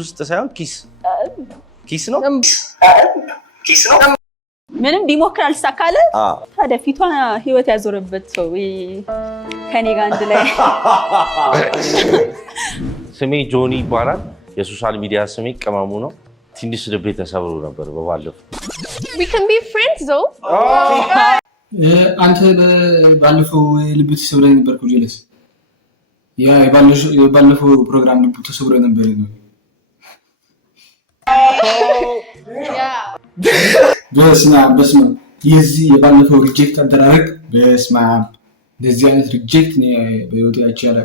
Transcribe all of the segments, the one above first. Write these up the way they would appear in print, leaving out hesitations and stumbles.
ውስጥ ሳይሆን ኪስ ነው ምንም ቢሞክር አልሳካለ ታዲያ ፊቷን ህይወት ያዞረበት ሰው ከኔ ጋር አንድ ላይ ስሜ ጆኒ ይባላል የሶሻል ሚዲያ ስሜ ቀማሙ ነው ትንሽ ልቤ ተሰብሮ ነበር በባለፈው we can be friends though አንተ ባለፈው ልብ ተሰብሮ ነበር ኩጀለስ ያ የባለፈው ፕሮግራም ልብ ተሰብሮ ነበር ነው በስማ የዚህ የባለፈው ሪጀክት አደረግ በስማ እንደዚህ አይነት ሪጀክት ነው በህይወታቸው ያለ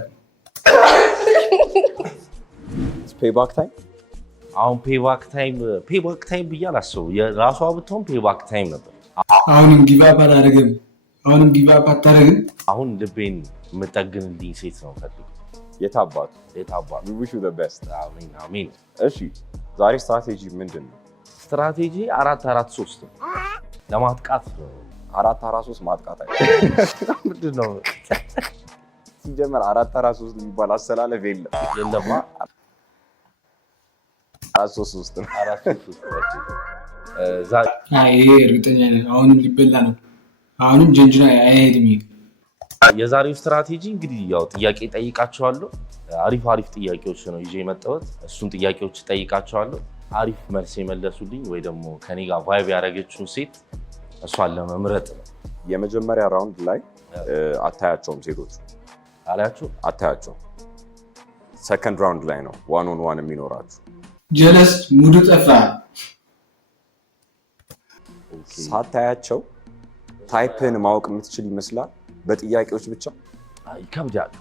ፔባክ ታይም አሁን ፔባክ ታይም ብያላሰው የራሷ ብትሆን ፔባክ ታይም ነበር አሁንም ጊቫፕ አላደረግም አሁን ልቤን መጠግንልኝ ሴት ነው ፈልግ የታባቱ we wish you the best አሜን እሺ ዛሬ ስትራቴጂ ምንድነው ስትራቴጂ 443 ነው ለማጥቃት 443 ማጥቃት አይደል ምንድነው ሲጀመር 443 የሚባል አሰላለፍ የለም 433 ነው 433 አይ እርግጠኛ ነኝ አሁንም ሊበላ ነው አሁንም ጀንጅና አይሄድም የዛሬው ስትራቴጂ እንግዲህ ያው ጥያቄ ጠይቃቸዋለሁ አሪፍ ጥያቄዎች ነው ይዤ የመጣሁት እሱን ጥያቄዎች ጠይቃቸዋለሁ አሪፍ መልስ የመለሱልኝ ወይ ደግሞ ከኔ ጋር ቫይብ ያደረገችውን ሴት እሷን ለመምረጥ ነው የመጀመሪያ ራውንድ ላይ አታያቸውም ሴቶች አታያቸው ሰከንድ ራውንድ ላይ ነው ዋን ኦን ዋን የሚኖራችሁ ጀለስ ሙዱ ጠፋ ሳታያቸው ታይፕን ማወቅ የምትችል ይመስላል በጥያቄዎች ብቻ ይከብዳል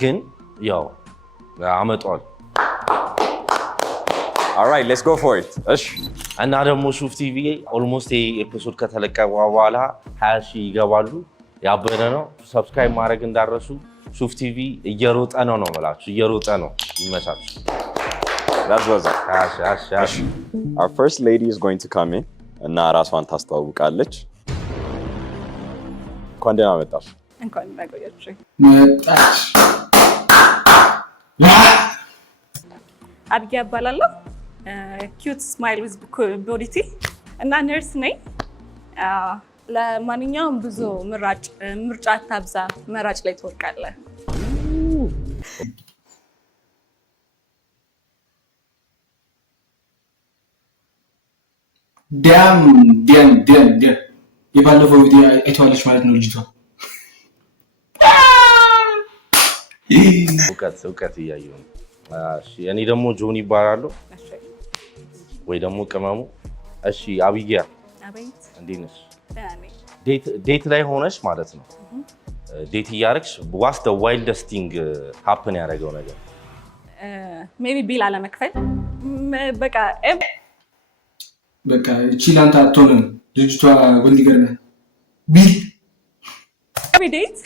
ግን ያው አመጣው alright let's go for it እሺ እና ደግሞ ሹፍ ቲቪ ኦልሞስት ኤፒሶድ ከተለቀቀ በኋላ 20 ሺህ ይገባሉ ያበረ ነው ሰብስክራይብ ማድረግ እንዳረሱ ሹፍ ቲቪ እየሮጠ ነው ማለት እየሮጠ ነው ይመሳች that's was our first lady is going to come in እና ራሷን ታስተዋውቃለች እንኳን ደህና መጣሽ እንኳን ቆያችሁ መጣች አብያ እባላለሁ ኪዩት ስማይል ዊዝ ቦዲቲ እና ነርስ ነኝ ለማንኛውም ብዙ ምርጫ አታብዛ መራጭ ላይ ትወርቃለህ ዳም የባለፈው ቪዲዮ አይተዋለች ማለት ነው ልጅቷ እውቀት እያየሁ ነው እሺ እኔ ደግሞ ጆኒ ይባላለሁ ወይ ደግሞ ቀማሙ እሺ አብያ አቤት እንዴት ነሽ ዳኒ ዴት ላይ ሆነሽ ማለት ነው ዴት እያደረግሽ ዋስ the wildest thing happen ያደረገው ነገር ሜቢ ቢል አለመክፈል በቃ ቺላንታ አትሆነ ልጅቷ ወልዲገርና ቢል ዴት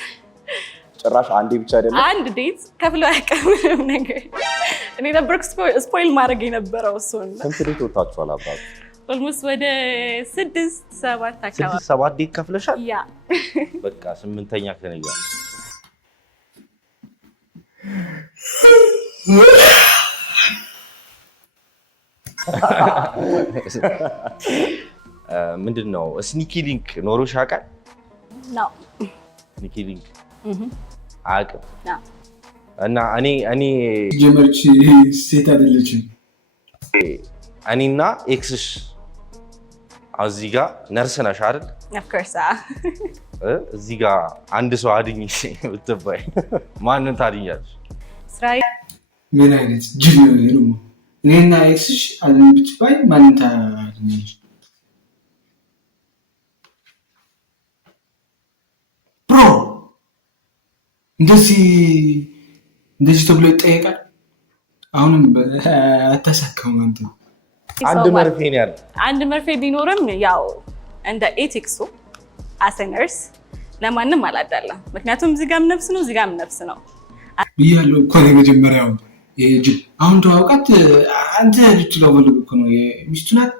ጭራሽ አንዴ ብቻ አይደለም አንድ ዴት ከፍሎ ያቀምም ነገር እኔ ነበር ስፖይል ማድረግ የነበረው እሱን ስንት ዴት ወጣችኋል አባቱ ኦልሞስት ወደ 6-7 አካባቢ 6-7 ዴት ከፍለሻል ያ በቃ 8ኛ ከኔ ጋር ምንድነው ስኒኪ ሊንክ ኖሮሽ ያውቃል ነው ስኒኪ ሊንክ አቅም እና እኔ ጀመርች ሴት አይደለችም እኔና ኤክስሽ እዚህ ጋር ነርስ ነሽ አይደል of course እዚህ ጋር አንድ ሰው አድኝ ብትባይ ማንን ታድኛለሽ ስራይ ምን አይነት ጅል ነው እኔና ኤክስሽ አድኝ ብትባይ ማንን ታድኛለሽ ብሮ እንደዚህ ተብሎ ይጠየቃል አሁንም አታሳከም አንተ አንድ መርፌ ቢኖርም ያው እንደ ኤቲክሱ አሰነርስ ለማንም አላዳለም ምክንያቱም እዚህ ጋርም ነፍስ ነው እዚህ ጋርም ነፍስ ነው ብያለሁ እኮ የመጀመሪያው የጅብ አሁን ተዋውቃት አንተ ልትለው ፈልግ እኮ ነው ሚስቱ ናት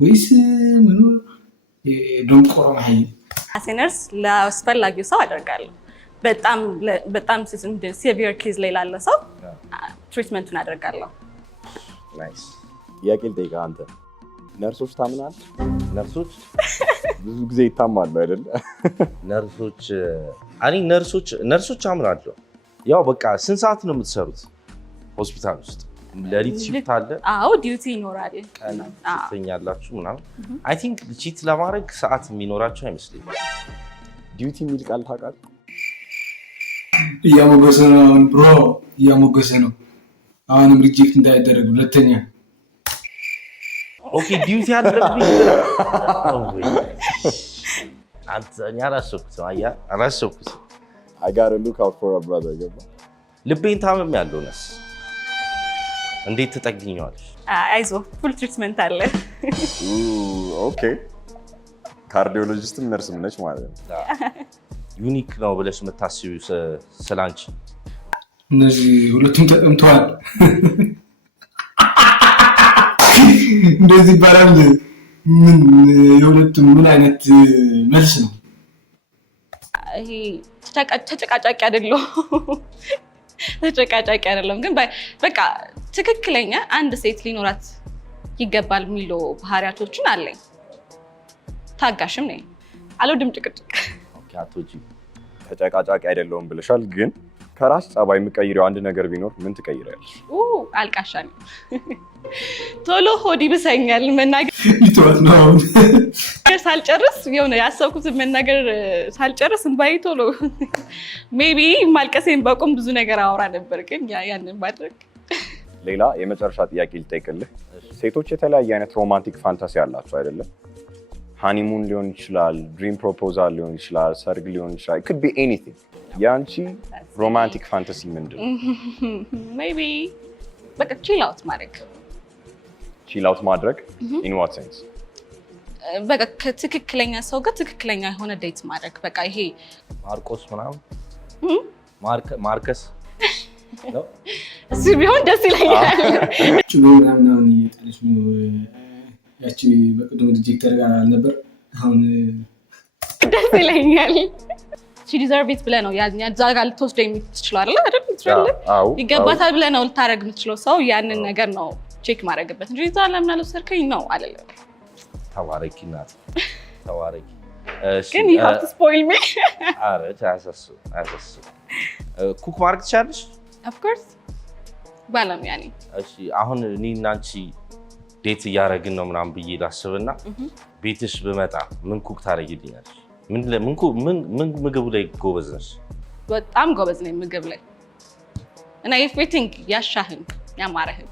ወይስ ምኑ ዶንቆሮ ማይ አሰነርስ ለአስፈላጊው ሰው አደርጋለሁ በጣም ሲቪር ኬዝ ላይ ላለ ሰው ትሪትመንቱን አደርጋለሁ ናይስ ጥያቄ ልጠይቅህ አንተ ነርሶች ታምናለህ? ነርሶች ብዙ ጊዜ ይታማሉ አይደለ? ነርሶች አምናለሁ። ያው በቃ ስንት ሰዓት ነው የምትሰሩት ሆስፒታል ውስጥ? ለሊት ሽፍት አለ? አዎ ዲዩቲ ይኖራል። ቀን ትተኛላችሁ ምናምን። አይ ቲንክ ቺት ለማድረግ ሰዓት የሚኖራቸው አይመስለኝም። ዲዩቲ የሚል ቃል ታውቃለህ? እያሞገሰ ነው አሁን ብሮ፣ እያሞገሰ ነው። አሁንም ሪጀክት እንዳይደረግ ሁለተኛ። ኦኬ ዲዩቲ አለብኝ። አንተ እኔ አላሰብኩትም። አላሰብኩትም። I gotta look out for a brother. ልቤን ታመም ያለው ነስ እንዴት ትጠግኛለሽ? አይዞህ ፉል ትሪትመንት አለ። ኦኬ ካርዲዮሎጂስትም ነርስም ነች ማለት ነው። ዩኒክ ነው ብለሽ የምታስቢው ስላንቺ? እነዚህ ሁለቱም ተጠምተዋል። እንደዚህ ይባላል። ምን የሁለቱም ምን አይነት መልስ ነው? ይሄ ተጨቃጫቂ አይደለም ግን በቃ ትክክለኛ አንድ ሴት ሊኖራት ይገባል የሚሉ ባህሪያቶችን አለኝ። ታጋሽም ነኝ። አልወድም ጭቅጭቅ። ኦኬ አቶጂ ተጨቃጫቂ አይደለሁም ብለሻል። ግን ከራስ ጸባይ የምቀይረው አንድ ነገር ቢኖር ምን ትቀይሪያለሽ? አልቃሻ ነኝ። ቶሎ ሆድ ይብሰኛል። መናገር ይተዋት ነው ሳልጨርስ የሆነ ያሰብኩትን መናገር ሳልጨርስ እንባዬ ቶሎ ሜቢ ማልቀሴን በቁም ብዙ ነገር አወራ ነበር፣ ግን ያንን ማድረግ። ሌላ የመጨረሻ ጥያቄ ልጠይቅልህ። ሴቶች የተለያየ አይነት ሮማንቲክ ፋንታሲ አላቸው አይደለም? ሃኒሙን ሊሆን ይችላል፣ ድሪም ፕሮፖዛል ሊሆን ይችላል፣ ሰርግ ሊሆን ይችላል። could be anything። ያንቺ ሮማንቲክ ፋንታሲ ምንድን ነው? ሜቢ በቃ ቺል አውት ማድረግ። ቺል አውት ማድረግ in what sense? በቃ ከትክክለኛ ሰው ጋር ትክክለኛ የሆነ ዴት ማድረግ። በቃ ይሄ ማርቆስ ምናምን ማርከስ ነው እሱ ቢሆን ደስ ይለኛል። ጭሎ ምናምን እየጠለች ነው። ያቺ በቅድም ሪጀክተር ጋር አልነበር? አሁን ደስ ይለኛል። ሺ ዲዘርቭ ኢት ብለህ ነው እዛ ጋር ልትወስደው የምትችለው አይደል? ይገባታል ብለህ ነው ልታደርግ የምትችለው። ሰው ያንን ነገር ነው ቼክ ማድረግበት እንጂ እዛ ለምን አልወሰድከኝ ነው አይደለም። ተባረኪ ናት፣ ተባረኪ። ግን you have to spoil me። አረ ታሳስብ። ኩክ ማድረግ ትችያለሽ? of course ባለሙያ ነኝ። እሺ አሁን እኔ እና አንቺ ዴት እያደረግን ነው ምናምን ብዬ ላስብና ቤትሽ ብመጣ ምን ኩክ ታደርጊልኛለሽ? ምን ምግቡ ላይ ጎበዝ ነሽ? በጣም ጎበዝ ነኝ ምግብ ላይ እና ኤቭሪቲንግ ያሻህን ያማረህን።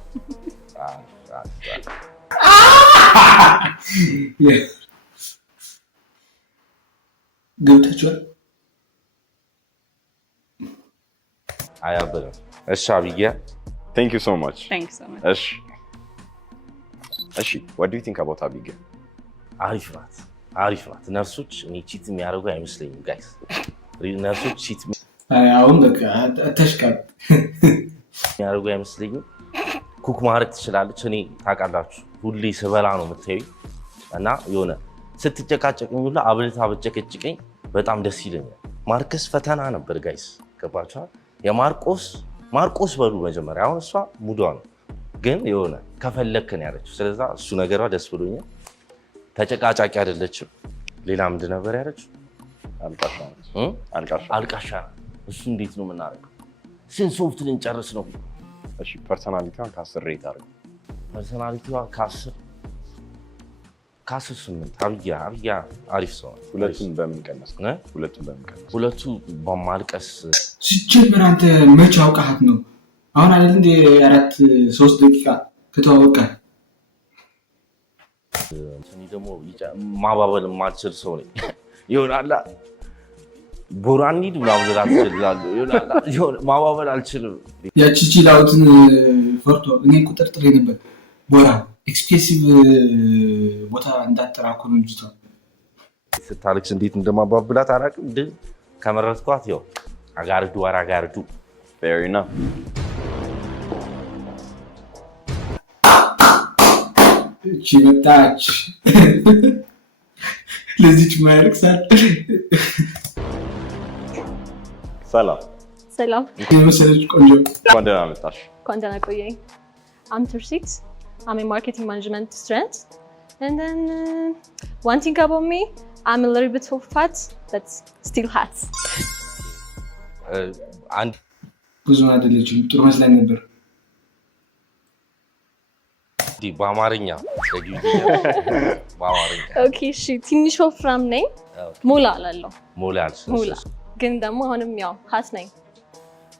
ገብታችኋል? አያበለም። እሺ አብያ thank you so much። እሺ what do you think about አብያ? አሪፍ ናት። ነርሶች እኔ ቺት የሚያደርጉ አይመስለኝም ጋይስ። ነርሶች ቺት አሁን በቃ ተሽካል የሚያደርጉ አይመስለኝም። ኩክ ማድረግ ትችላለች። እኔ ታውቃላችሁ ሁሌ ስበላ ነው የምታዩኝ እና የሆነ ስትጨቃጨቅኝ ሁላ አብልታ በጨቀጭቀኝ በጣም ደስ ይለኛል። ማርከስ ፈተና ነበር ጋይስ፣ ገባችኋል? የማርቆስ በሉ መጀመሪያ። አሁን እሷ ሙዷ ነው ግን የሆነ ከፈለክን ያለችው፣ ስለዛ እሱ ነገሯ ደስ ብሎኛል። ተጨቃጫቂ አይደለችም። ሌላ ምንድን ነበር ያለችው? አልቃሻ ናት። እሱ እንዴት ነው የምናደርገው? ስንት ሶፍት ልንጨርስ ነው? እሺ ፐርሰናሊቲዋን ከ10 ሬት አድርገው። ፐርሰናሊቲዋ ከ10 8። አብያ አሪፍ ሰው ነው። ሁለቱን በምን ቀነስ? ሁለቱ በማልቀስ ሲጀመር አንተ መቼ አውቃሃት ነው? አሁን አይደል እንደ 3 ደቂቃ ከተዋወቃት። እኔ ደግሞ ማባበል የማልችል ሰው ነኝ። ይሆናላ ቦራን ሂድ ምናምን ልላት እችላለሁ። ይሆናላ ማባበል አልችልም። ያቺ ቺላውትን ፈርቶ እኔ ቁጥርጥሬ ነበር። ቦራ ኤክስፔንሲቭ ቦታ እንዳትጠራ እኮ ነው ልጅቷ። ስታለቅስ እንዴት እንደማባብላት አላውቅም፣ ግን ከመረጥኳት ያው አጋርዱ fair enough። እቺ መጣች ለዚች ማይረክሳል። ሰላም የመሰለች ቆንጆ እንኳን ደህና መጣሽ። እንኳን ደህና ቆየኝ። I'm Tursit I'm a marketing management student. And then one thing about me, I'm a little bit of fat, but still hot. ብዙ አይደለችም ጥሩ መስላኝ ነበር በአማርኛ ኦኬ እሺ ትንሽ ወፍራም ነኝ ሞላ አላለሁ ሞላ ግን ደግሞ አሁንም ያው ሀት ነኝ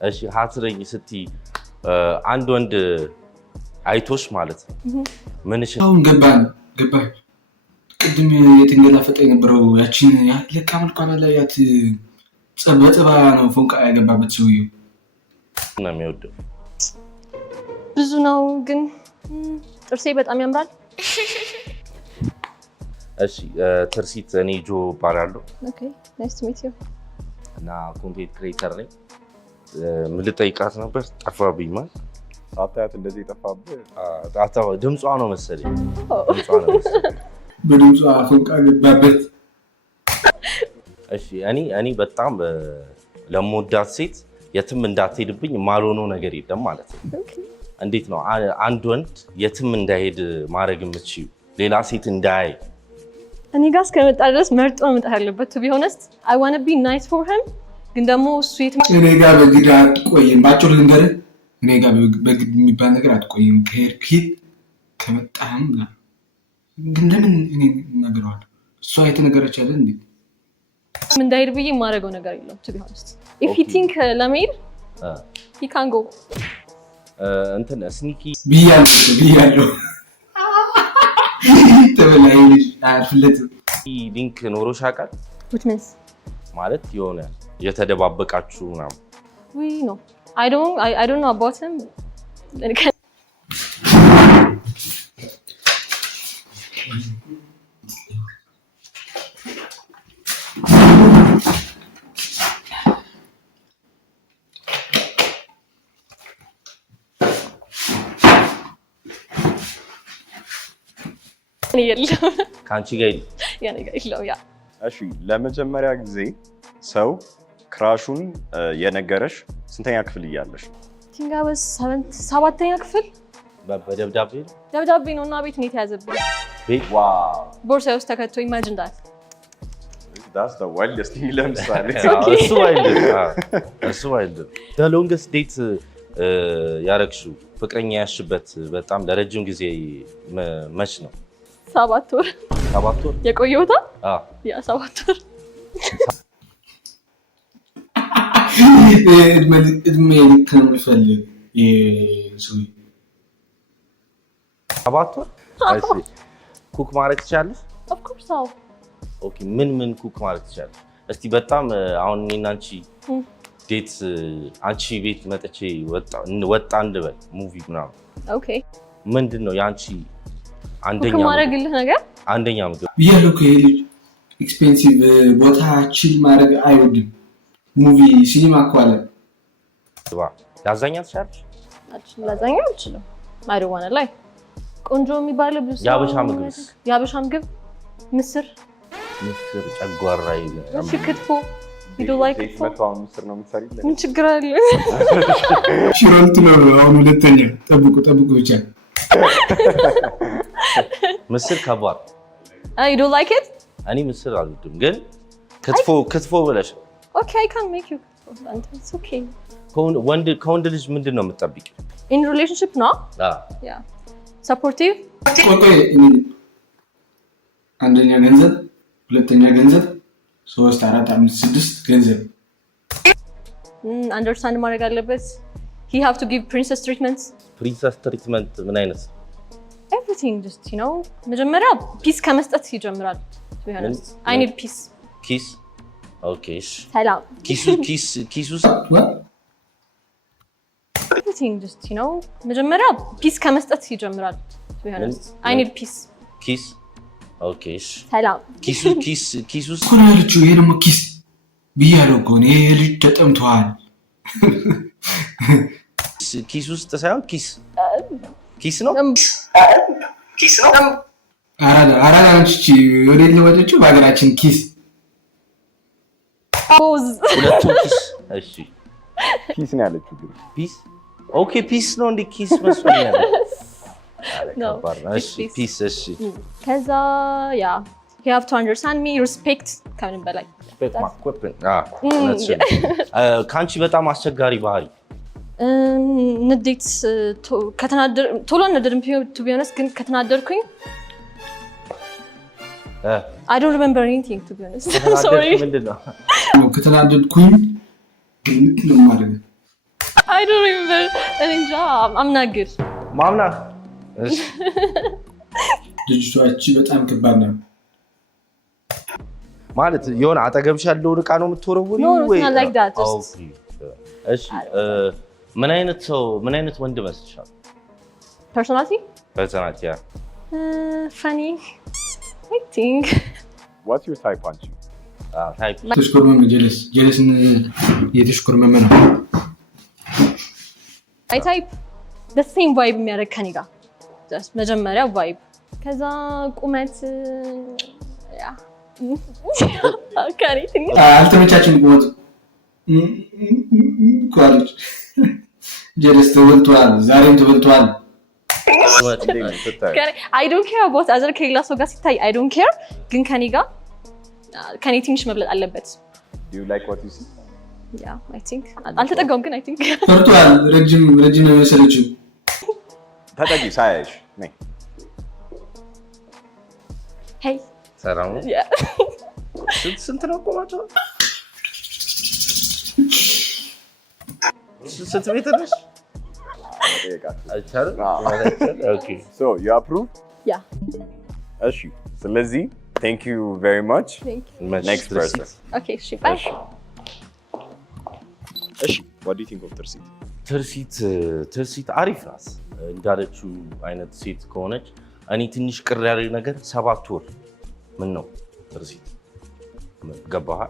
እሺ ሀት ነኝ ስትይ አንድ ወንድ አይቶሽ ማለት ነው ምንሽ አሁን ገባኝ ቅድም የትንገላፈጠ የነበረው ያቺን ለካ መልኳን ላይ ያት ጸበጠባ ነው ፎንቃ ያገባበት ሰውዬው ነው የሚወደው ብዙ ነው ግን ጥርሴ በጣም ያምራል እሺ ትርሲት እኔ ጆ ባላለው ኦኬ ናይስ ቱ ሚት ዩ እና ኮንቴንት ክሬተር ነኝ ምን ልጠይቃት ነበር ጠፋብኝ ማለት ሳታያት እንደዚህ ጠፋብህ አታው ድምጿ ነው መሰለኝ በድምጿ ፎንቃ ገባበት እሺ እኔ በጣም ለምወዳት ሴት የትም እንዳትሄድብኝ ማልሆነው ነገር የለም ማለት ነው ኦኬ እንዴት ነው አንድ ወንድ የትም እንዳይሄድ ማድረግ የምትችይው ሌላ ሴት እንዳይ እኔ ጋር እስከመጣ ድረስ መርጦ መምጣት ያለበት to be honest I want to be nice for him ግን ደግሞ ስዊት እኔ ጋር በግድ አትቆይም ባጭሩ ልንገርህ እኔ ጋር በግድ የሚባል ነገር አትቆይም ከሄድክ ከመጣህም ግን ለምን እኔ እናገረዋለሁ እሷ የተነገረች ያለ እንዴ እንዳይሄድ ብዬ የማደርገው ነገር የለውም to be honest if he think ለመሄድ he can go እንትን ስኒኪ ቢያለው ተበላይ ልጅ አልፍለት ሊንክ ኖሮሽ ያውቃል which means ማለት የሆነ የተደባበቃችሁ ምናምን we no I don't know about him ካንቺ ጋር ያ እሺ ለመጀመሪያ ጊዜ ሰው ክራሹን የነገረሽ ስንተኛ ክፍል እያለሽ ቲንጋበስ 7ኛ ክፍል በደብዳቤ ነው እና ቤት ነው የተያዘብኝ ቤት ዋው ቦርሳዬ ውስጥ ተከቶ ኢማጂን ዳት that's the wildest thing ለምሳሌ እሱ ዋይልድ the longest date ያረግሽው ፍቅረኛ ያሽበት በጣም ለረጅም ጊዜ መች ነው 7 ወር የቆየሁት ያ 7 ወር እድሜ ልክ ነው የሚፈልግ ሰው 7 ወር እሺ ኩክ ማድረግ ትችላለሽ of course አዎ ኦኬ ምን ኩክ ማድረግ ትችላለሽ እስቲ በጣም አሁን እኔና አንቺ ዴት አንቺ ቤት መጥቼ ወጣ እንበል ሙቪ ምናምን ኦኬ ምንድነው ያንቺ አንደኛ ማድረግልህ ነገር አንደኛ ምግብ ይሄው ከሄሊ ኤክስፔንሲቭ ቦታ ቺል ማድረግ አይወድም ሙቪ ሲኒማ ኳለ ላዛኛ ትችላለሽ ላዛኛ አልችልም I don't want to lie ቆንጆ የሚባለው ብዙ ያበሻ ምግብ ምስር ጨጓራ እሺ ክትፎ you don't like it ምስር ነው የምትሰሪለት ምን ችግር አለ ሽሮልት ነው አሁን ሁለተኛ ጠብቁ ብቻ ምስር ከባድ you don't like it እኔ ምስር አልወድም ግን ክትፎ ብለሽ okay I can make you it's okay ከወንድ ልጅ ምንድነው የምትጠብቂው in relationship ነው yeah supportive ቆይ አንደኛ ገንዘብ ሁለተኛ ገንዘብ 3 4 5 6 ገንዘብ understand ማድረግ አለበት he have to give princess treatment ምን አይነት everything just you know መጀመሪያ ፒስ ከመስጠት ይጀምራል to be honest I need peace ኪስ ኦኬ ሰላም ኪሱ everything just you know መጀመሪያ ፒስ ከመስጠት ይጀምራል to be honest I need peace ኪስ ኦኬ ሰላም ኪሱ ኮላልቹ ይሄ ደግሞ ኪስ ቢያለው እኮ ነው ይሄ ልጅ ተጠምቷል ኪስ ውስጥ ሳይሆን ኪስ ነው አራዳ አንቺ ወደ ለወደችው በአገራችን ኪስ ፖዝ ሁለቱም ኪስ እሺ ፒስ ነው ያለችው ግን ፒስ ኦኬ ፒስ ነው እንዴ ኪስ መስሎኛል No. እሺ ፒስ እሺ ከዛ ያ you have to understand me respect ከምንም በላይ ከአንቺ በጣም አስቸጋሪ ባህሪ ንዴት ቶሎ አልነደድም to be honest ግን ከተናደድኩኝ I don't remember anything to be honest. I'm sorry. ከተናደድኩኝ ግልጥ ነው ማለት ነው። I don't remember. I'm not good. ማምና ልጅቷ እቺ በጣም ከባድ ነው ማለት የሆነ አጠገብሽ ያለውን ዕቃ ነው የምትወረውሪው ወይ? No, it's not like that. እሺ ምን አይነት ወንድ መስልሻል? Personality? Personality. Funny. I think. What's your type, Panchi? Type. ተሽኮርመም ጀለስ የተሽኮርመም ነው። I type the same vibe የሚያደርግ ከኔ ጋር just መጀመሪያ vibe ከዛ ቁመት ያ ካሪ ትንሽ አልተመቻችም ቁመቱ ኳሊቲ ጀለስ ተበልቷል፣ ዛሬም ተበልቷል። I don't care about other ከሌላ ሰው ጋር ሲታይ I don't care ግን ከኔ ጋር ከኔ ትንሽ መብለጥ አለበት። Do you like what you see? Yeah, I think አልተጠጋውም ግን I think ፈርቷል። ረጅም ነው የመሰለችው። ተጠጊ ሳይሽ ነይ Hey ሰላም ነው? Yeah. ስንት ነው ቆማቸው? ስንት ሜትር ነሽ? Okay. So, you approve? Yeah. እሺ ስለዚህ thank you very much. Thank you. Next person. Okay, bye. እሺ what do you think of ትርሲት? ትርሲት አሪፍ ናት እንዳለችው አይነት ሴት ከሆነች እኔ ትንሽ ቅር ያለኝ ነገር 7 ወር ምን ነው ትርሲት ገባህ?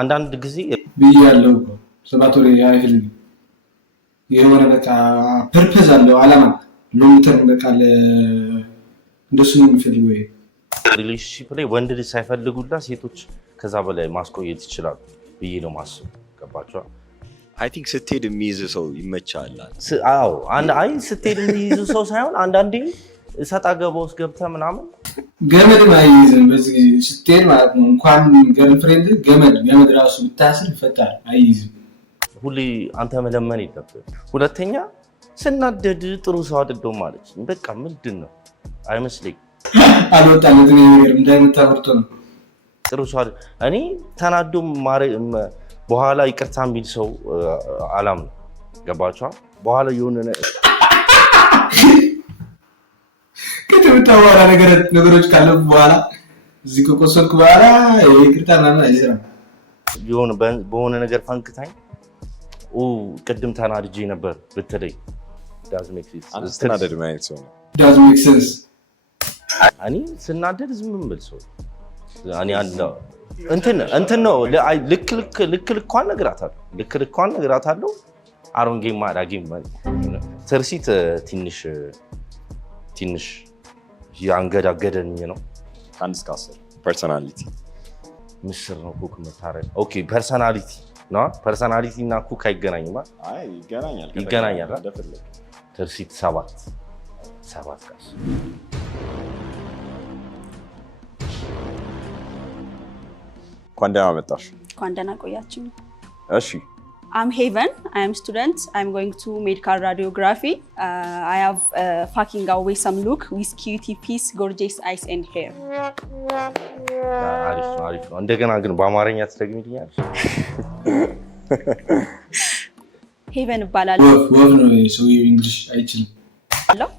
አንዳንድ ጊዜ ብያለሁ 7 ወር አይፈልግም። የሆነ በቃ ፐርፐዝ አለው አላማ ሎንግ ተርም በቃ እንደሱ ነው የሚፈልገው። ሪሌሽንሺፕ ላይ ወንድ ልጅ ሳይፈልጉላ ሴቶች ከዛ በላይ ማስቆየት ይችላሉ ብዬ ነው ማስበው። ገባችኋ? አይ ቲንክ ስትሄድ የሚይዝ ሰው ይመቻል። አዎ አይ ስትሄድ የሚይዝ ሰው ሳይሆን አንዳንዴ እሰጣ ገባ ውስጥ ገብተህ ምናምን ገመድ አይይዝም። በዚህ ስትሄድ ማለት ነው እንኳን ገርልፍሬንድ ገመድ ራሱ ብታስር ይፈታል፣ አይይዝም። ሁሌ አንተ መለመን የለብህም። ሁለተኛ ስናደድ ጥሩ ሰው አይደለም ማለት በቃ ምንድን ነው አይመስለኝም። አልወጣለት ነገር እንዳይመጣወርቶ ነው ጥሩ ሰው አይደለም። እኔ ተናዶ በኋላ ይቅርታ የሚል ሰው አላምነው። ገባችኋ? በኋላ የሆነ ከተመጣው ነገሮች ካለፉ በኋላ እዚህ ከቆሰልኩ በኋላ ይቅርታ ምናምን አይሰራም። በሆነ ነገር ፈንክታኝ ቅድም ተናድጄ ነበር ብትለኝ doesn't make sense. አንስተናደድ ማለት ሰው ነው። doesn't make sense. እኔ ስናደድ ዝም ብል ሰው እኔ አለው እንትን ነው ልክ ልኳን ነግራታለሁ። አሮንጌማ ዳጌማ ትርሲት ትንሽ ያንገዳገደኝ ነው። 1-10 ፐርሰናሊቲ ምስር ነው ኩክ መታረቅ። ኦኬ ፐርሰናሊቲ ነው። ፐርሰናሊቲ እና ኩክ አይገናኝም። አይ ይገናኛል። ትርሲት 7 ጋር እንኳን ደህና መጣሽ። እንኳን ደህና ቆያችሁ። እሺ I'm Haven. I am student. I'm going to medical radiography. I have fucking away some look with cutie piece, gorgeous eyes and hair. አሪፍ ነው። እንደገና ግን በአማርኛ ትደግሚልኛለሽ? ሄቨን እባላለሁ። ወፍ ነው ሰውዬው እንግሊሽ አይችልም።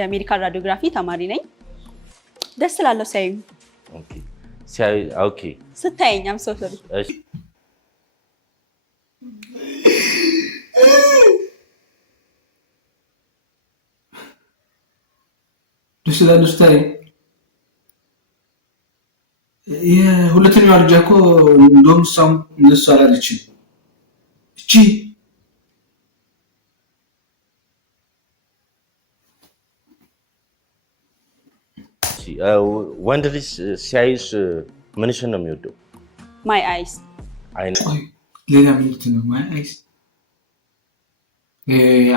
የሜዲካል ራዲዮግራፊ ተማሪ ነኝ። ደስ ስላለው ሳይኝ ኦኬ ስታየኝ I'm so sorry. እሺ ደስታ የሁለተኛው ልጅ እኮ እንደውም እሷም እነሱ አላለችም። እቺ ወንድ ልጅ ሲያይሽ ምንሽን ነው የሚወደው? My eyes. ሌላ ምንት ነው? My eyes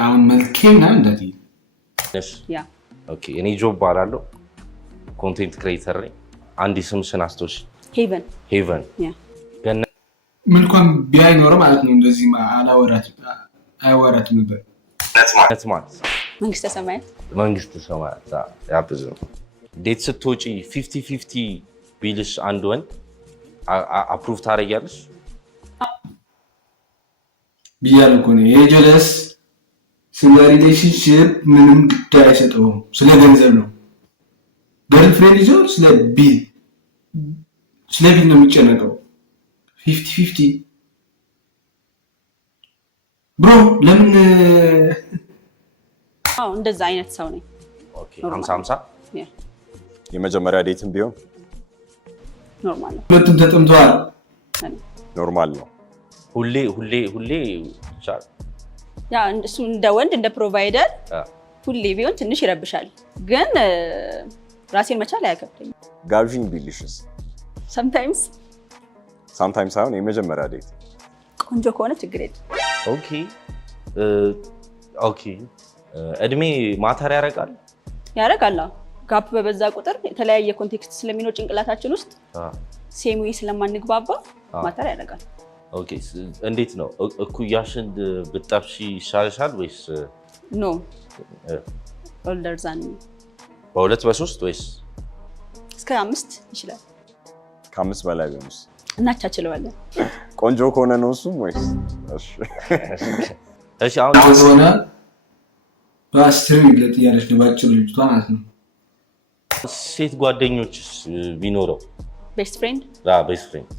አሁን መልኬ ምናምን እንደዚህ ያ ኦኬ እኔ ጆብ ባላለው ኮንቴንት ክሬተር ነኝ። አንድ ስምሽን አስቶሽ ሄቨን ያ መልኳም ቢያይኖር ማለት ነው እንደዚህ አያወራትም ነበር። ማለት መንግስተ ሰማያት ያብዝ ነው። ዴት ስትወጪ 50-50 ቢልሽ አንድ ወንድ አፕሩቭ ታደርጊያለሽ? ብያለሁ እኮ ነው የጀለስ ስለ ሪሌሽንሽፕ ምንም ጉዳይ አይሰጠውም። ስለ ገንዘብ ነው። ገርልፍሬንድ ይዞ ስለ ቢል ነው የሚጨነቀው። 50-50 ብሮ ለምን እንደዛ አይነት ሰው ነኝ። ኦኬ 50-50 የመጀመሪያ ዴትም ቢሆን ኖርማል ነው። ሁለቱም ተጠምተዋል። ኖርማል ነው። ሁሌ ይቻላል። ያ እሱ እንደ ወንድ እንደ ፕሮቫይደር ሁሌ ቢሆን ትንሽ ይረብሻል፣ ግን ራሴን መቻል አያከብደኝም። ጋብዥኝ ቢልሽስ? ሰምታይምስ ሳይሆን የመጀመሪያ ዴት ቆንጆ ከሆነ ችግር የለም። ኦኬ እድሜ ማተር ያደርጋል? ጋፕ በበዛ ቁጥር የተለያየ ኮንቴክስት ስለሚኖር ጭንቅላታችን ውስጥ ሴም ዌይ ስለማንግባባ ማተር ያደርጋል። ኦኬ እንዴት ነው እኩያሽን ብትጠብሺ ይሻልሻል ወይስ ኖ ኦልደር ዛን በሁለት በሶስት ወይስ እስከ 5 ይችላል? ከ5 በላይ ቢሆንስ? እናቻችለዋለን። ቆንጆ ከሆነ ነው እሱም ወይስ? እሺ አሁን ሆነ በ10 ይለጥ ያለች ነው ባጭሩ ልጅቷ ማለት ነው። ሴት ጓደኞች ቢኖረው ቤስት ፍሬንድ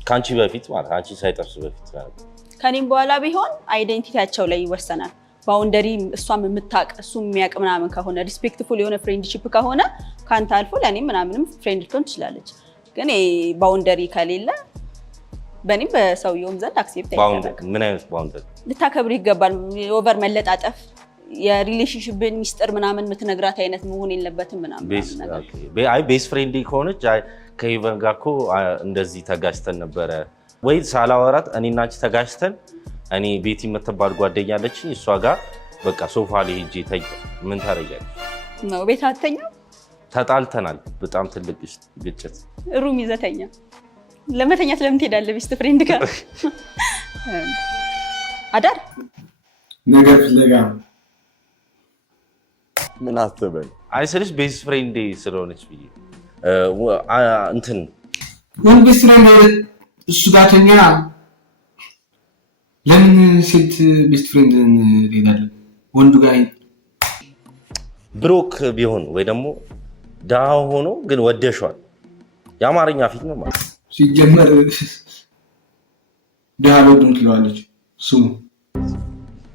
ከአንቺ በፊት ማለት አንቺ ሳይጠርስ በፊት ማለት ከኔም በኋላ ቢሆን አይዴንቲቲያቸው ላይ ይወሰናል። ባውንደሪ እሷም የምታውቅ እሱም የሚያውቅ ምናምን ከሆነ ሪስፔክትፉል የሆነ ፍሬንድሺፕ ከሆነ ከአንተ አልፎ ለእኔም ምናምንም ፍሬንድ ልትሆን ትችላለች። ግን ባውንደሪ ከሌለ በእኔም በሰውየውም ዘንድ አክሴፕት አይደረግም። ምን አይነት ባውንደሪ ልታከብር ይገባል። ኦቨር መለጣጠፍ የሪሌሽንሽፕን ሚስጥር ምናምን የምትነግራት አይነት መሆን የለበትም ምናምን ነገር። አይ ቤስት ፍሬንድ ከሆነች ከኢቨን ጋር እኮ እንደዚህ ተጋጭተን ነበረ ወይ ሳላወራት እኔና አንቺ ተጋጭተን እኔ ቤቲ የምትባል ጓደኛ አለችኝ እሷ ጋር በቃ ሶፋ ላይ ሄጄ ተኛ ምን ታደርጊያለሽ? ነው ቤት አትተኛ? ተጣልተናል። በጣም ትልቅ ግጭት ሩም ይዘተኛ ለመተኛት ለምን ትሄዳለህ? ቤስት ፍሬንድ ጋር አዳር ነገር ፍለጋ ምን አትበል። አይ ስልሽ ቤስት ፍሬንድ ስለሆነች ብዬ እንትን ወንድ ቤስት ፍሬንድ እሱ ጋር ተኛ። ለምን ሴት ቤስት ፍሬንድ ትሄዳለህ? ወንዱ ጋር ብሮክ ቢሆን ወይ ደግሞ ደሃ ሆኖ ግን ወደሿል የአማርኛ ፊልም ማለት ሲጀመር ደሃ ወንድም ትለዋለች ስሙ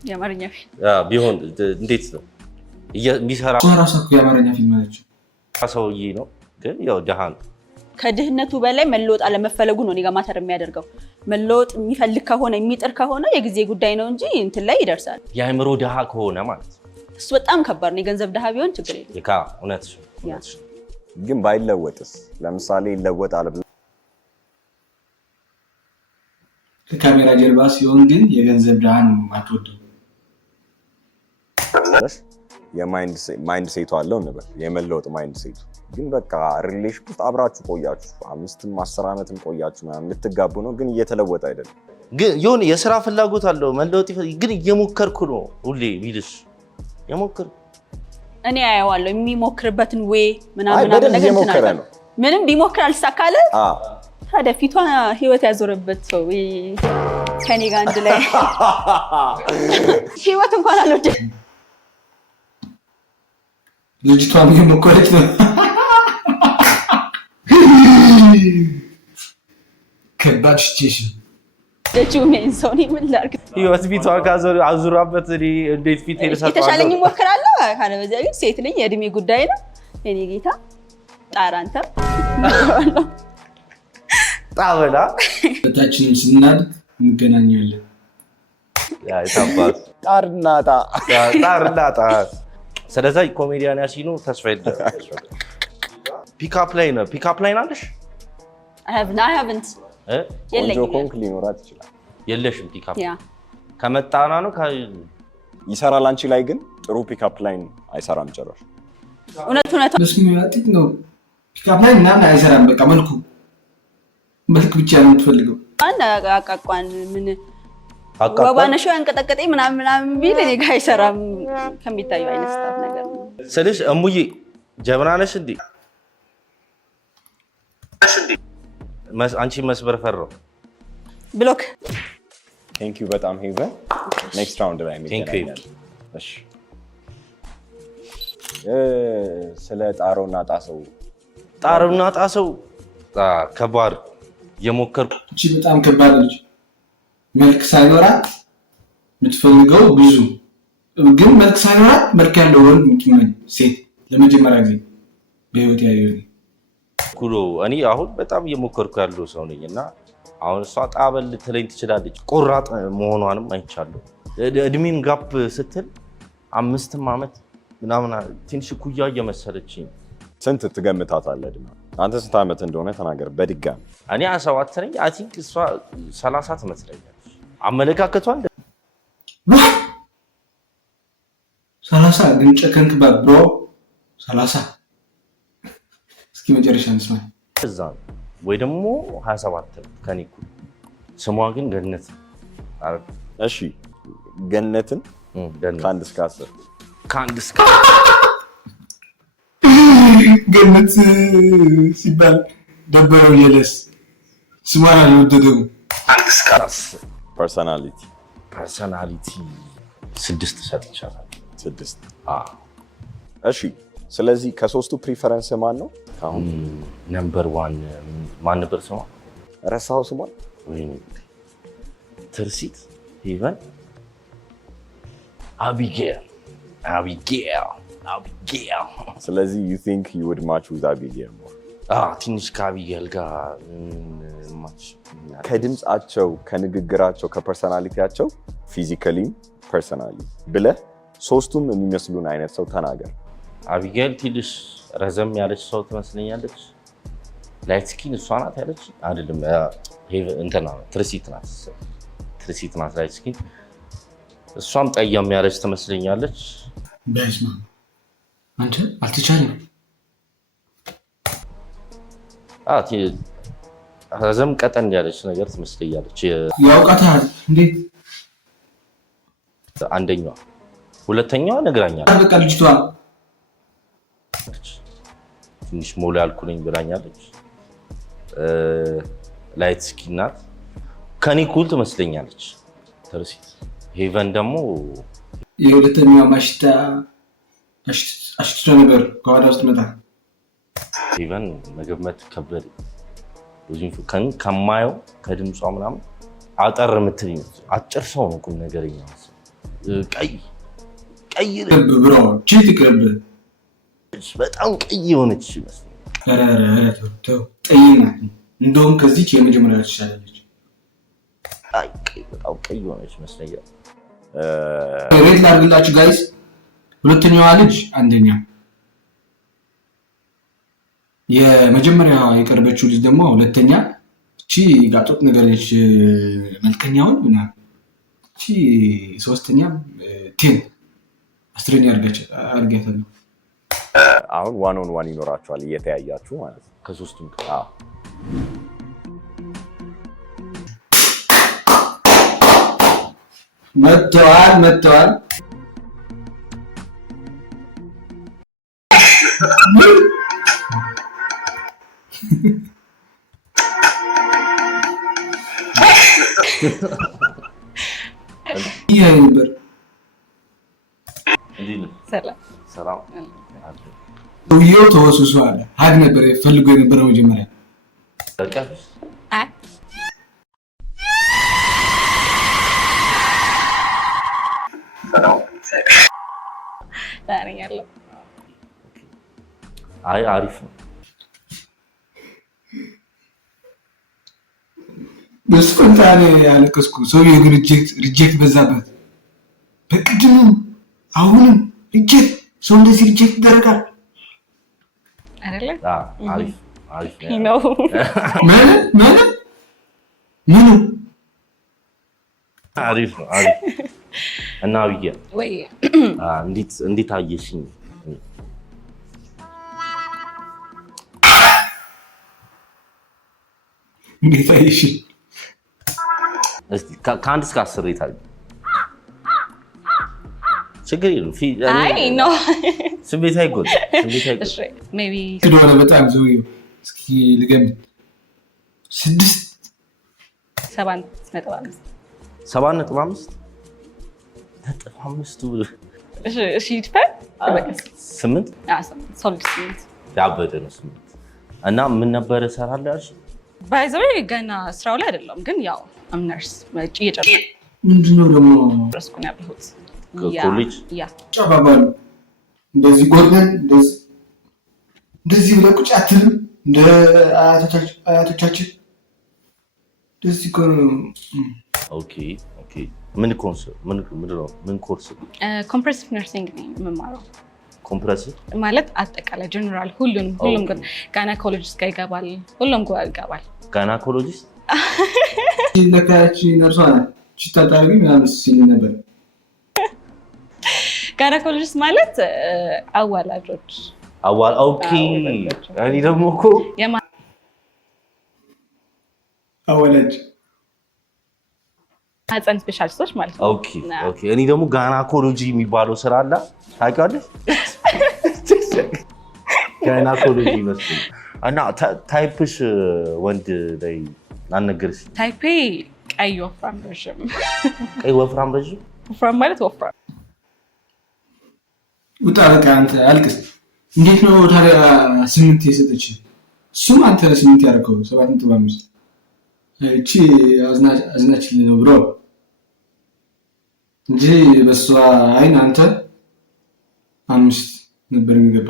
የአማርኛ ፊልም ቢሆን እንዴት ነው የሚሰራ? ራሷ እኮ የአማርኛ ፊልም አለች። ሰውዬ ነው ግን ያው ደሃ ነው። ከድህነቱ በላይ መለወጥ አለመፈለጉ ነው እኔ ጋር ማተር የሚያደርገው። መለወጥ የሚፈልግ ከሆነ የሚጥር ከሆነ የጊዜ ጉዳይ ነው እንጂ እንትን ላይ ይደርሳል። የአእምሮ ደሃ ከሆነ ማለት እሱ በጣም ከባድ ነው። የገንዘብ ደሃ ቢሆን ችግር የለም። እውነት ግን ባይለወጥስ? ለምሳሌ ይለወጣል ብለህ ከካሜራ ጀርባ ሲሆን ግን የገንዘብ ደሃ ነው የማትወደው። የማይንድ ሴቱ አለው እንበል፣ የመለወጥ ማይንድ ሴቱ ግን በቃ ሪሌሽን ውስጥ አብራችሁ ቆያችሁ 5-10 ዓመትም ቆያችሁ ምናምን ልትጋቡ ነው፣ ግን እየተለወጠ አይደለም። ግን የሆነ የስራ ፍላጎት አለው መለወጥ ግን እየሞከርኩ ነው ሁሌ ቢልሽ የሞከርኩ እኔ አየዋለሁ የሚሞክርበትን ወይ ምናምን ነገር ነው። ምንም ቢሞክር አልሳካለ ታዲያ ፊቷ ህይወት ያዞረበት ሰው ከኔ ጋር አንድ ላይ ህይወት እንኳን አልወደደ። ልጅቷን እየሞከረች ነው። ከባድ ሲቹዌሽን ለጁሜን ሰው ነው። ምን ላድርግ? ህይወት ፊቷ አዙራበት እንዴት ፊት ይልሳል? የተሻለኝ እሞክራለሁ። ካለ በዚያ ግን ሴት ነኝ፣ የእድሜ ጉዳይ ነው። እኔ ጌታ ጣራ አንተ ጣበላ በታችንም ስናድግ እንገናኛለን። ያ ይታባስ ጣርናጣ ስለዚህ ኮሜዲያን ያሲኑ ተስፋ ይደረጋል። ፒካፕ ላይ አለሽ? I haven't ቆንጆ ኮንክ ሊኖራት ይችላል። የለሽም ፒካፕ? ያ ከመጣና ነው ይሰራል አንቺ ላይ ግን ጥሩ ፒክአፕ ላይን አይሰራም ጭራሽ። እውነት መስሚ ያጥቅ ነው ፒክአፕ ላይ ምናምን አይሰራም። በቃ መልክ ብቻ ነው የምትፈልገው። አቃቋን ምን ወባነሽ አንቀጠቀጠኝ ምናምን ቢል እኔ ጋር አይሰራም። ከሚታየው አይነት ስታፍ ነገር ነው ስልሽ እሙዬ ጀብና ነሽ እንዴ? አንቺ መስበር ፈራው ብሎክ። ቴንክ ዩ በጣም ሄቨን። ኔክስት ራውንድ ላይ እንገናኛለን። እሺ ስለ ጣሮና ጣሰው ከባድ የሞከርኩ እቺ በጣም ከባድ ነች። መልክ ሳይኖራት የምትፈልገው ብዙ ግን መልክ ሳይኖራት መልክ ያለው ወንድ ምትመኝ ሴት ለመጀመሪያ ጊዜ በህይወት ያየው ኩሎ እኔ አሁን በጣም እየሞከርኩ ያለው ሰው ነኝ እና አሁን እሷ ጣበል ልትለኝ ትችላለች። ቆራጥ መሆኗንም አይቻለሁ። እድሜን ጋፕ ስትል 5 ዓመት ምናምን ትንሽ ኩያ እየመሰለችኝ። ስንት ትገምታታለህ እድሜ? አንተ ስንት ዓመት እንደሆነ ተናገር በድጋሚ። እኔ 27 ነኝ። አይ ቲንክ እሷ 30 ትመስለኛለች። አመለካከቷ 30 ግን ጨከንክባት ብሮ 30 እስኪ መጨረሻ እንስማ። እዛ ወይ ደግሞ 27 ከኔ እኩል። ስሟ ግን ገነት። እሺ ገነትን ከአንድ እስከ 10 ከአንድ እስከ ገነት ሲባል ደበረው የለስ ስሟን አልወደደም። አንድ እስከ 10 ፐርሰናሊቲ 6 ሰጥቻለሁ። 6 እሺ ስለዚህ ከሶስቱ ፕሪፈረንስ ማን ነው? አሁን ነምበር 1 ማን ነበር ስሟ? ረሳው ስሟን ወይ ትርሲት ሄቨን አቢጌል። ስለዚህ you think you would match with Abigail more? ትንሽ ከአቢጌል ጋር ማች ከድምፃቸው፣ ከንግግራቸው፣ ከፐርሰናሊቲያቸው ፊዚካሊ ፐርሰናሊ ብለህ ሶስቱም የሚመስሉን አይነት ሰው ተናገር። አቢጌል ትንሽ ረዘም ያለች ሰው ትመስለኛለች። ላይት ስኪን እሷ ናት ያለች አይደለም? እንትና ትርሲት ናት ላይት ስኪን። እሷም ጠያም ያለች ትመስለኛለች። በስማ አንተ አልተቻለም። ረዘም ቀጠን ያለች ነገር ትመስለኛለች። ያውቃታል እንዴ? አንደኛዋ፣ ሁለተኛዋ ነግራኛለች። በቃ ልጅቷ ትንሽ ሞላ ያልኩ ነኝ ብላኛለች። ላይት ስኪን ናት። ከኔ ኩል ትመስለኛለች ትርሲት። ሄቨን ደግሞ የሁለተኛዋ ማሽታ አሽትቶ ነበር ከኋላ ውስጥ መጣ። ሄቨን መገመት ከበደ። ከማየው ከድምጿ ምናምን አጠር የምትል አጭር ሰው ነው። ቁም ነገረኛ ቀይ ብሮ ቺት ቅርብ በጣም ቀይ የሆነች ይመስለኛል። ቀይና እንደውም ከዚች የመጀመሪያ ትሻላለች። በጣም ቀይ የሆነች ይመስለኛል። ሬት ላድርግላችሁ ጋይስ። ሁለተኛዋ ልጅ አንደኛ፣ የመጀመሪያዋ የቀረበችው ልጅ ደግሞ ሁለተኛ። እቺ ጋጦጥ ነገረች መልከኛውን ምናምን። እቺ ሶስተኛ 10 10ኛ አድርጋታለሁ። አሁን 1-on-1 ይኖራችኋል እየተያያችሁ ማለት ነው ከሶስቱም። መጥተዋል ይሄ ነበር። ሰላም ሰውየው ተወስሷል። ሀግ ነበር ፈልጎ የነበረው መጀመሪያ። አይ አሪፍ ነው። በስፖንታኔ ያለቀስኩ። ሰውየው ግን ሪጀክት በዛበት። በቅድሙ አሁንም ሪጀክት። ሰው እንደዚህ ሪጀክት ይደረጋል አይደለ? አሪፍ ነው። ምኑ አሪፍ ነው። እና አብዬ ወይ እንዴት አየሽኝ? እንዴት አየሽኝ? እስቲ ከአንድ እስከ 10 ሬት አድርጊ። ችግር የለም። አይ ኖ ስሜት አይጎል። እሺ ሜቢ ስለሆነ በጣም ዘውዬው እስኪ ልገምት 7.5 እሺ ይድፈን 8 ሶሊድ 8 ያበደ ነው 8 እና ምን ነበር እሰራለሁ ያልሽ? ባይዘው ገና ስራው ላይ አይደለም ግን ያው ነርስ እየጨረስኩ ምንድነው ደግሞ ነው ያለሁት ኮሌጅ ጫባባሉ እንደዚህ ጎርነን እንደዚህ ብለህ ቁጭ አትልም እንደ አያቶቻችን እንደዚህ ኦኬ ምን ኮርስ ኮምፕሬሲቭ ነርሲንግ ነው የምማረው። ኮምፕሬሲቭ ማለት አጠቃላይ ጀነራል ሁሉም ጋይናኮሎጂስት ጋር ይገባል፣ ሁሉም ጋር ይገባል። ጋይናኮሎጂስት ለካች ነርሷ ቺታታሪ ምናምን ሲል ነበር። ጋይናኮሎጂስት ማለት አዋላጆች ኦኬ። እኔ ደግሞ እኮ አዋላጅ ማህፀን ስፔሻሊስቶች ማለት ነው። ኦኬ። እኔ ደግሞ ጋይናኮሎጂ የሚባለው ስራ አለ ታውቂዋለሽ? ጋይናኮሎጂ ይመስል እና ታይፕሽ ወንድ ላይ አልነገርሽ? ታይፔ ቀይ ወፍራም ረዥም። ቀይ ወፍራም ረዥም? ወፍራም ማለት ወፍራም። ውጣ በቃ አንተ አልቅስ። እንዴት ነው ታዲያ 8 የሰጠች? እሱም አንተ 8 ያደረገው 7.5 እቺ አዝናችልኝ ነው ብሮ እንጂ በሷ አይን አንተ 5 ነበር የሚገባ።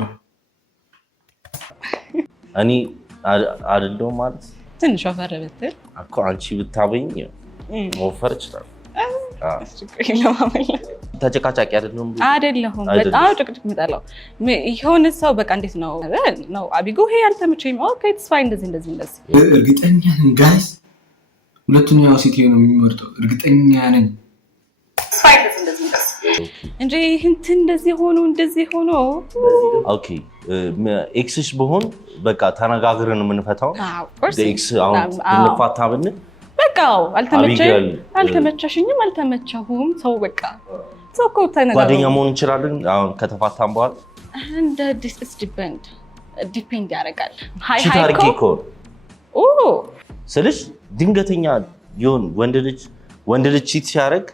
እኔ አይደለሁም ማለት ትንሽ ወፈር ብትል እኮ አንቺ ብታበኝ መወፈር ይችላል። ተጨቃጫቂ አይደለሁም። በጣም ጭቅጭቅ የምጠላው የሆነ ሰው በቃ እንዴት ነው አቢጎ ይሄ ያልተመቸኝ ኦኬ ኢትስ ፋይን እንደዚህ እርግጠኛ ነኝ ጋይስ ሁለተኛው ሴት ነው የሚመርጠው። እርግጠኛ ነኝ እንጂ እንደዚህ ሆኖ ኦኬ ኤክስሽ በሆን በቃ ተነጋግረን የምንፈታው ኤክስ አሁን እንፋታ ብንል በቃ አልተመቸሽኝም አልተመቸሁም ሰው በቃ ሰው እኮ ተነጋግረን ጓደኛ መሆን እንችላለን። አሁን ከተፋታን በኋላ እንደ ዲስ ዲፔንድ ያደርጋል። ሃይ እኮ ስልሽ ድንገተኛ ይሁን ወንድ ልጅ ቺት ሲያደርግ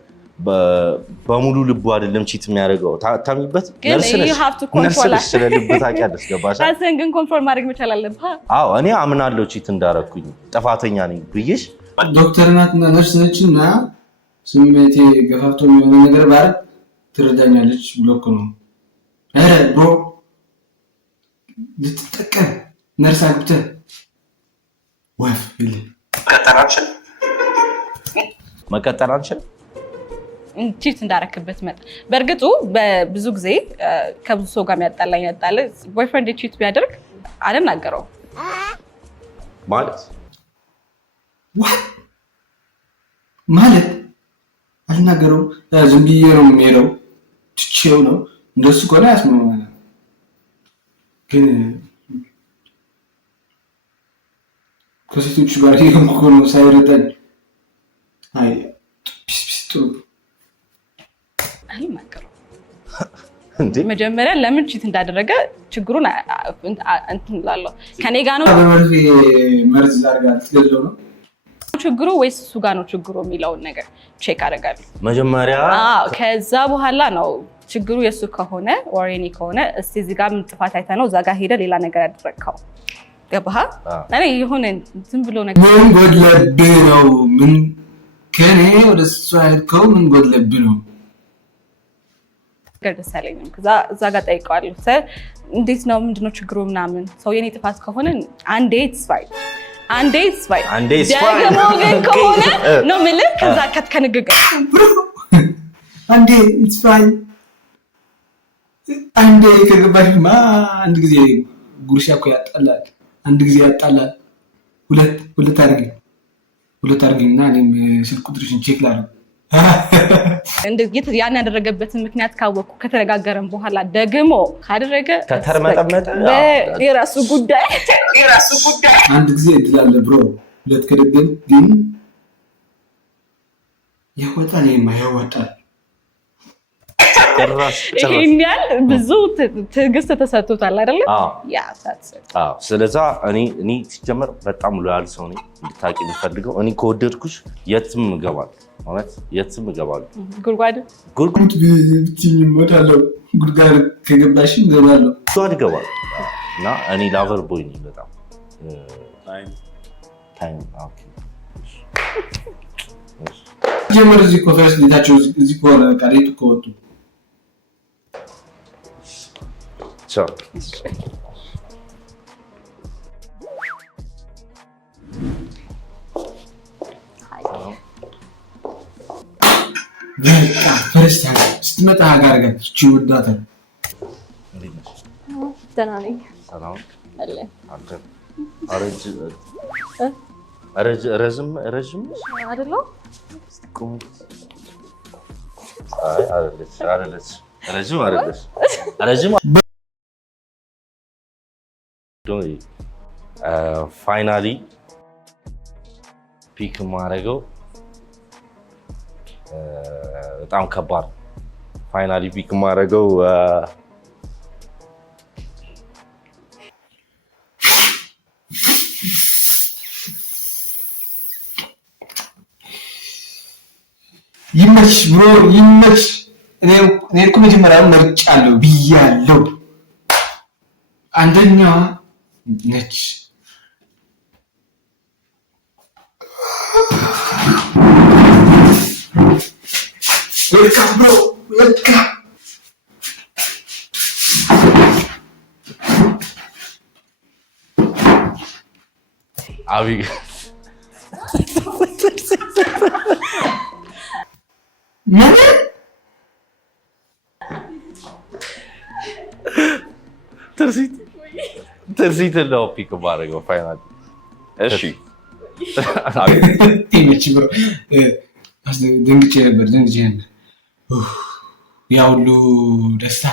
በሙሉ ልቡ አይደለም ቺት የሚያደርገው ታሚበት ነርስ ስለ ልብ ታውቂያለሽ። ገባሽ? ራስህን ግን ኮንትሮል ማድረግ መቻል አለብህ። አዎ እኔ አምናለሁ ቺት እንዳደረኩኝ ጥፋተኛ ነኝ ብዬሽ ዶክተር ናትና ነርስ ነችና ስሜቴ ገፋፍቶ የሚሆነ ነገር ባረግ ትረዳኛለች ብሎ እኮ ነው። ኧረ ብሮ ልትጠቀም ነርስ አግብተህ ወፍ ይልህ መቀጠል አንችል ቺት እንዳረክበት መጣ። በእርግጡ በብዙ ጊዜ ከብዙ ሰው ጋር የሚያጣላኝ ቦይፍሬንድ ቺት ቢያደርግ አልናገረው ማለት አልናገረው ዝም ብዬ ነው የምሄደው ትቼው ነው እንደሱ ከሆነ ያስማማል። ግን ከሴቶቹ ጋር እኮ ነው ሳይረዳኝ አይ ጥሩ መጀመሪያ ለምን ቺት እንዳደረገ ችግሩን እንትን እላለሁ። ከኔ ጋር ነው መርዝ ዛርጋ ትገለው ነው ችግሩ ወይስ እሱ ጋር ነው ችግሩ የሚለውን ነገር ቼክ አደርጋለሁ መጀመሪያ። ከዛ በኋላ ነው ችግሩ የሱ ከሆነ ወሬኔ ከሆነ እስቲ እዚህ ጋር ምን ጥፋት አይተህ ነው እዛ ጋር ሄደህ ሌላ ነገር ያደረግከው? ገባህ? እኔ የሆነ ዝም ብሎ ነገር ምን ጎድለብህ ነው? ምን ከኔ ወደ እሱ ሄድከው? ምን ጎድለብህ ነው? ደስ አለኝም እዛ ጋር ጠይቀዋለሁ። እንዴት ነው ምንድነው ችግሩ ምናምን ሰው የኔ ጥፋት ከሆነ አንዴ ኢትስ ፋይን ደግሞ ግን ከሆነ ነው የምልህ ከዛ ከንግግር አንዴ ኢትስ ፋይን አንዴ ከገባሽማ አንድ ጊዜ ጉርሻ እኮ ያጣላል። አንድ ጊዜ ያጣላል። ሁለት አድርጊና እኔም ስልክ ቁጥርሽን ቼክ ላድርግ ያን ያደረገበትን ምክንያት ካወቅኩ ከተነጋገረን በኋላ ደግሞ ካደረገ ከተርመጠመጠ የራሱ ጉዳይ። አንድ ጊዜ እድላለ ብሮ ሁለት ከደገም ግን ያወጣል የማያወጣል ይሄን ያህል ብዙ ትዕግስት ተሰጥቶታል አይደለ? ስለዛ እኔ ሲጀመር በጣም ሎያል ሰው ነኝ። እንድታቂ የምፈልገው እኔ ከወደድኩሽ የትም እገባለሁ። ማለት የትም እገባለሁ። ጉድጓድ ብትኝ እሞታለሁ። ጉድጓድ ከገባሽ እገባለሁ። ጉድጓድ እገባለሁ እና እኔ ላቨር ቦይ ነኝ በጣም ጀመር እዚህ ኮንፈረንስ ቤታቸው እዚህ ከሆነ ቃሌቱ ከወጡ ፈርስት ስትመጣ ጋር እቺ ወዳታ ደህና ነኝ። ሰላም አለ ረዥም አይደለም? ፋይናሊ ፒክ ማድረገው በጣም ከባድ። ፋይናሊ ፒክ ማድረገው ይመች ብሮ ይመች። እኔ እኮ መጀመሪያ መርጫለሁ ብያለሁ። አንደኛዋ ነች። በቃ ብሮ በቃ አቢ ትርሲት ነው ፒክ ማድረገው ፋይናሊ። እሺ ደንግጬ ነበር። ያ ሁሉ ደስታ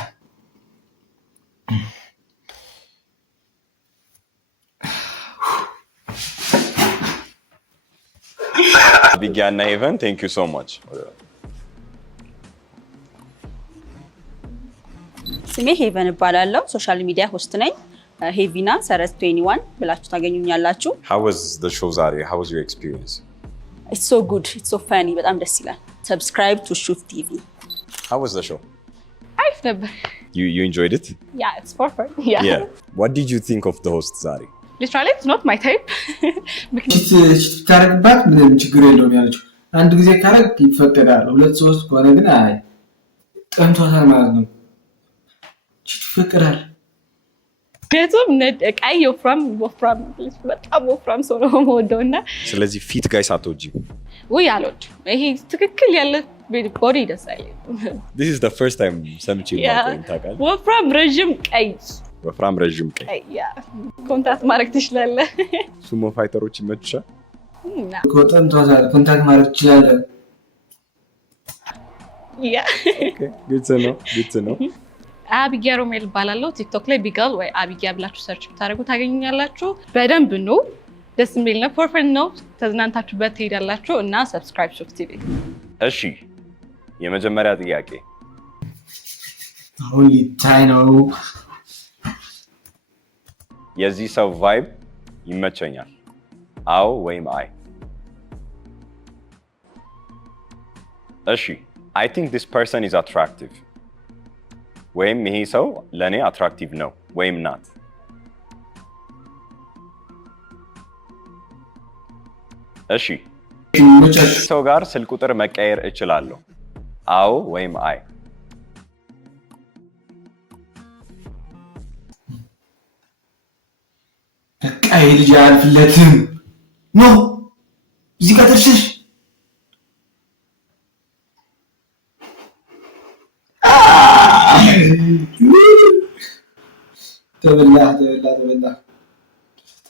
ቢጊያና ሄቨን ቴንክ ዩ ሶ ማች። ስሜ ሄቨን እባላለሁ። ሶሻል ሚዲያ ሆስት ነኝ። ሄቪና ሰረዝ 21 ብላችሁ ታገኙኛላችሁ። How was the show ዛሬ? How was your experience? It's so good. It's so funny. በጣም ደስ ይላል። Subscribe to Shoot TV. How was the show? አሪፍ ነበር። You enjoyed it? Yeah, it's for fun. Yeah. What did you think of the host ዛሬ? Literally, it's not my type. ታረግባት ምንም ችግር የለውም ያለችው። አንድ ጊዜ ካረግ ይፈቀዳል። ሁለት ሶስት ከሆነ ግን አይ ጠንቷታል ማለት ነው። ይፈቀዳል። ምክንያቱም ቀይ ወፍራም በጣም ወፍራም ሰው ነው የምወደው እና ስለዚህ ፊት ጋይስ አትወጂም? ውይ አልወድም። ይሄ ትክክል ያለ ቦዲ ደስ አይልም። This is the first time ሰምቼ ማቆም ታውቃለህ? ወፍራም ረዥም ቀይ ወፍራም ረዥም ቀይ ኮንታክት ማድረግ ትችላለህ። ሱሞ ፋይተሮች ይመችሻል? ኮንታክት ማድረግ ትችላለህ። ግልጽ ነው። አቢጊያ ሮሜል እባላለሁ። ቲክቶክ ላይ ቢጋል ወይ አቢጊያ ብላችሁ ሰርች ብታደርጉ ታገኙኛላችሁ። በደንብ ነው፣ ደስ የሚል ነው፣ ፐርፌክት ነው። ተዝናንታችሁበት ትሄዳላችሁ እና ሰብስክራይብ ሾክ ቲቪ። እሺ የመጀመሪያ ጥያቄ አሁን ሊታይ ነው። የዚህ ሰው ቫይብ ይመቸኛል፣ አዎ ወይም አይ? እሺ I think this person is attractive ወይም ይሄ ሰው ለእኔ አትራክቲቭ ነው ወይም ናት? እሺ ሰው ጋር ስልክ ቁጥር መቀየር እችላለሁ፣ አዎ ወይም አይ? በቃ ይሄ ልጅ አያልፍለትም ነው። እዚህ ጋር ደርሰሽ ተበላ።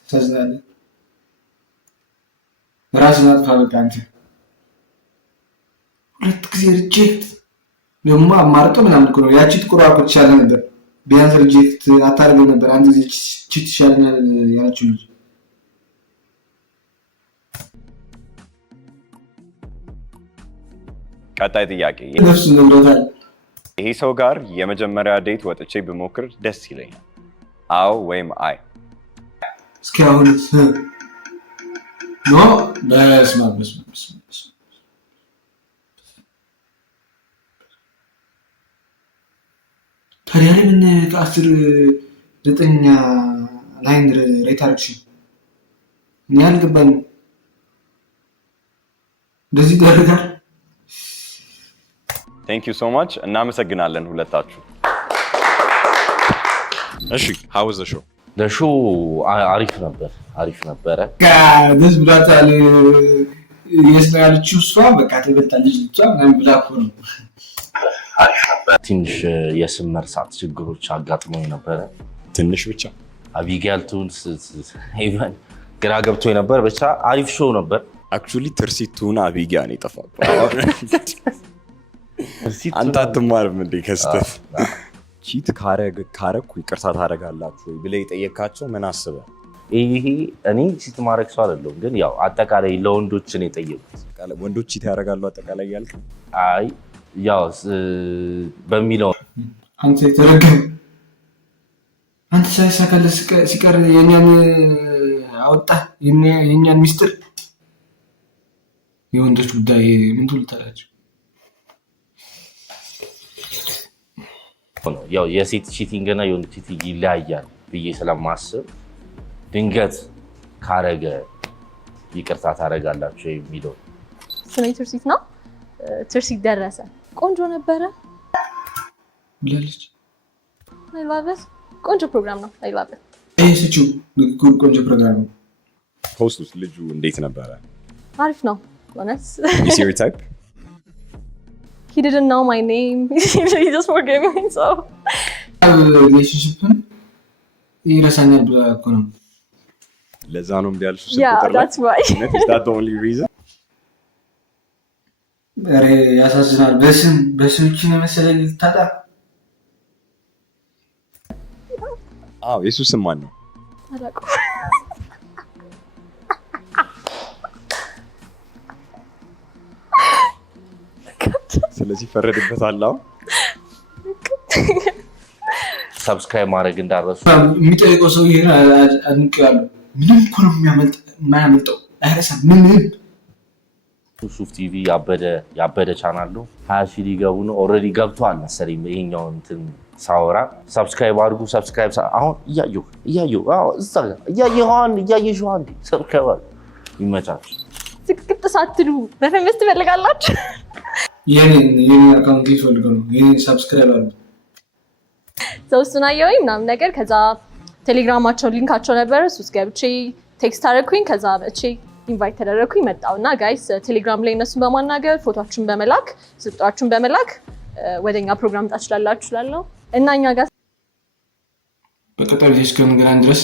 ተሳዝናለህ። ራስን አጥፋ። በቃ አንተ ሁለት ጊዜ ሪጀክት ደግሞ አማርጦ ምናምን እኮ ነው። ያቺ ጥቁሯ እኮ ትሻለ ነበር። ቢያንስ ሪጀክት አታደርገው ነበር። አንድ ጊዜ ቺት ይሻለኛል ያለችው ልጅ። ቀጣይ ጥያቄ ነፍስ ነብሮታል። ይሄ ሰው ጋር የመጀመሪያ ዴት ወጥቼ ብሞክር ደስ ይለኛል። አዎ ወይም አይ? እስኪ አሁን ኖ በስማ ታዲያ ምን ከ10 9 ላይን ሬት አድርግሽ እኔ አልገባኝም። እንደዚህ ደረጋል። ቴንክ ዩ ሶ ማች እናመሰግናለን ሁለታችሁ። እሺ how was the show? ለሾ አሪፍ ነበረ። ደስ ብሏታል። የስ ነው ያለችው እሷ በቃ ትበልጣለች ብቻ ምናምን ብላ እኮ ነው። ትንሽ የስም መርሳት ችግሮች አጋጥሞኝ ነበረ። ትንሽ ብቻ አቢጋል ቱንስ ሄቨን ግራ ገብቶኝ ነበር። ብቻ አሪፍ ሾው ነበር። actually ትርሲቱን አቢጋ ነው የጠፋበት። አንተ አትማርም እንዴ ከስተት? ቺት ካረኩ ይቅርታ ታደርጋላችሁ ወይ ብለህ የጠየካቸው ምን አስበህ? ይሄ እኔ ቺት ማድረግ ሰው አይደለሁም፣ ግን ያው አጠቃላይ ለወንዶች ነው የጠየቁት። ወንዶች ቺት ያደርጋሉ አጠቃላይ ያልክ? አይ ያው በሚለው አንተ ተረገም አንተ ሳይሳካለ ሲቀር የኛን አወጣ የኛን ሚስጥር። የወንዶች ጉዳይ ምን ትሉታላችሁ? ያው የሴት ቺቲንግ እና የወንድ ቺቲንግ ይለያያል ብዬ ስለማስብ ድንገት ካረገ ይቅርታ ታደርጋላችሁ የሚለው ስሜ ትርሲት ነው። ትርሲት ደረሰ ቆንጆ ነበረ ብላለች። አይ ላቭ ኢት። ቆንጆ ፕሮግራም ነው። አይ ላቭ ኢት። እሺ ንግግሩ ቆንጆ ፕሮግራም ነው። ሆስቱስ ልጁ እንዴት ነበረ? አሪፍ ነው ሆነስ። is your type? He didn't know my name. He just forgave me so. ሪሌሽንሺፕን ይረሳኛል ብላ እኮ ነው። ለዛ ነው እንዲያልሽ Yeah, that's why. Is that the only reason? ኧረ ያሳዝናል። በስምችን የመሰለ ልታጣ። አዎ የሱ ስም ማን ነው? አላውቅም። ስለዚህ ፈረድበታል። አሁን ሰብስክራይብ ማድረግ እንዳረሱ የሚጠይቀው ሰው ይሄን አድንቄዋለሁ። ምንም እኮ ነው የማያመልጠው። አይረሳም ምንም። ሱፍ ቲቪ ያበደ ቻናል ነው። 20 ሺህ ሊገቡ ነው። ኦልሬዲ ገብቷል መሰለኝ። ይሄኛው እንትን ሳወራ ሰብስክራይብ አድርጉ። ሰብስክራይብ አሁን እያየሁ አዎ እዛ ጋር እያየሽው አንዴ ሰብስክራይብ አድርጉ። ይመቻችሁ። ዝቅጥ ሳትሉ በፌመስ ትፈልጋላችሁ? የኔ አካውንት ይፈልጋሉ። የኔ ሰብስክራይብ አድርጉ። እሱን አየሁኝ ምናምን ነገር። ከዛ ቴሌግራማቸው ሊንካቸው ነበረ። እሱስ ገብቼ ቴክስት አደረኩኝ። ከዛ መቼ ኢንቫይት ተደረኩኝ መጣሁ እና ጋይስ ቴሌግራም ላይ እነሱን በማናገር ፎቶአችሁን በመላክ ስልጣችሁን በመላክ ወደኛ ፕሮግራም ታችላላችሁ እላለሁ እና እኛ ጋር በቀጣይ ቪዲዮ እስከምንገናኝ ድረስ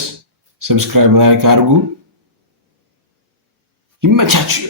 ሰብስክራይብ ላይክ አድርጉ። ይመቻችሁ።